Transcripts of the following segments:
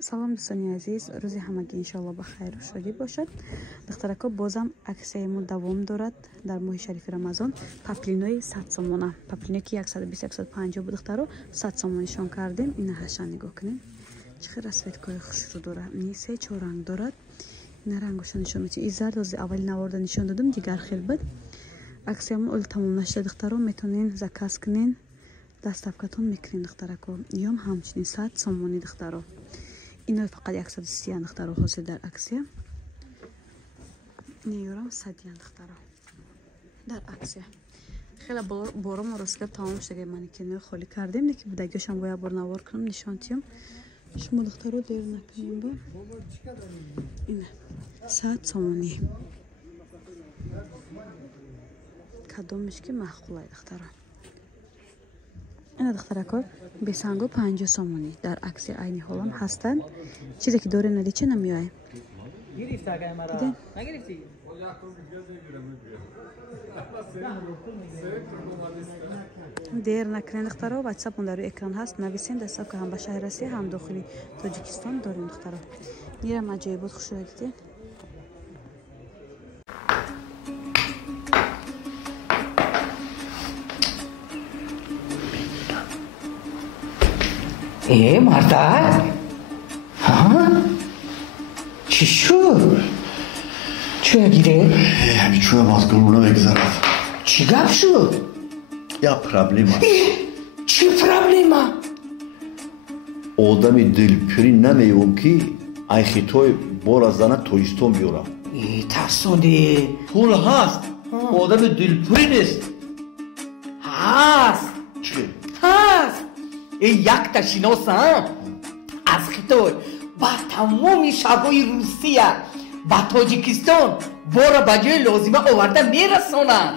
салом дӯстони азиз, рӯзи ҳамагӣ иншоалло ба хайру шодӣ бошад. Духтарако бозам аксияи давом дорад дар моҳи шарифи рамазон. Паплинои 100 сомона, паплиное ки 120-150 буд духтаро 100 сомон нишон кардем. Ина ҳашан нигоҳ кунед, чӣ қадр расветкои хушрӯ дорад. Ин 3-4 ранг дорад. Ина рангошо нишон медиҳам. ин зард ози аввали наварда нишон додам, дигар хел буд. Аксиямон оли тамом нашуда духтаро метонен заказ кунен, доставкатон мекунен духтарако. Ём ҳамчунин 100 сомони духтаро. Ино фақат 130 духтаро ҳозир дар аксия. Неёрам 100 духтаро дар аксия. Хела бором ростгап тамом шуда манекенро холӣ кардем, неки будагиошам бояд бор навор кунам, нишон тиём. Шумо духтаро дер накунем ба. Ина 100 сомони. Кадомиш ки маъқулай духтаро. Ина духтарако бесанго 50 сомони дар аксия айни ҳолам ҳастанд. Чизе ки дорем нади чӣ намеояй? Дер накунед духтаро, ватсапон дар рӯи экран ҳаст, нависен доставка ҳам ба шаҳри Россия, ҳам дохили Тоҷикистон дорем духтаро. Нирам аҷоибот хушрӯ дидед. Марда? Чӣ шуд? Чӯя гире? Ничего мазгулуна мегзарад. Чӣ гап шуд? Я проблема. Чӣ проблема? Одами дилпирӣ намеём ки айхитой бор аз зана Тоҷикистон биёрам. Таҳсони Пул ҳаст, одами дилпирӣ нест. ҳаст. Чӣ? ҳаст. Якта шиносам аз Хитой ба тамоми шаҳрҳои Русия ба Тоҷикистон бора ба ҷои лозима оварда мерасонанд.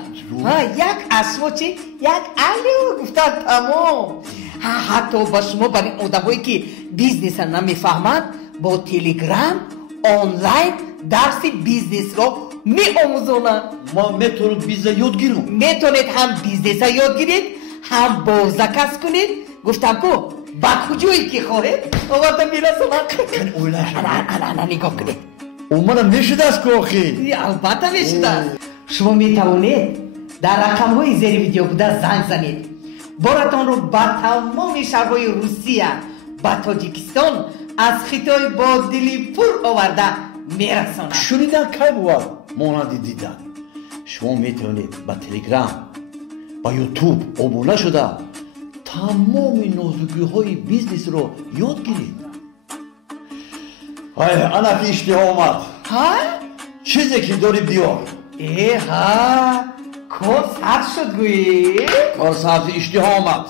Як асвочи, як алё гуфтан тамом. Ҳатто ба шумо барин одамҳое ки бизнеса намефаҳманд бо телеграм онлайн дарси бизнесро меомӯзонанд. Ман метавонам бизнес ёд гирам. Метавонед ҳам бизнеса ёд гиред, ҳам борзаказ кунед. Гуфтам ку ба куҷое ки хоҳед оварда мерасонанд. Ана нигоҳ кунед. Умана мешудааст ку охир. Албатта мешудааст. Шумо метавонед дар рақамҳои зери видео буда занг занед. Боратонро ба тамоми шаҳрҳои Русия ба Тоҷикистон аз Хитой бо дили пур оварда мерасонанд. Шунидан кай бувад монанди дидан. Шумо метавонед ба Телеграм, ба Ютуб обуна шуда тамоми нозукиҳои бизнесро ёд гиред. Ана ки иштиҳо омад. Чизе ки дори биёр. Кор сард шуд гӯӣ? Кор сард, иштиҳо омад.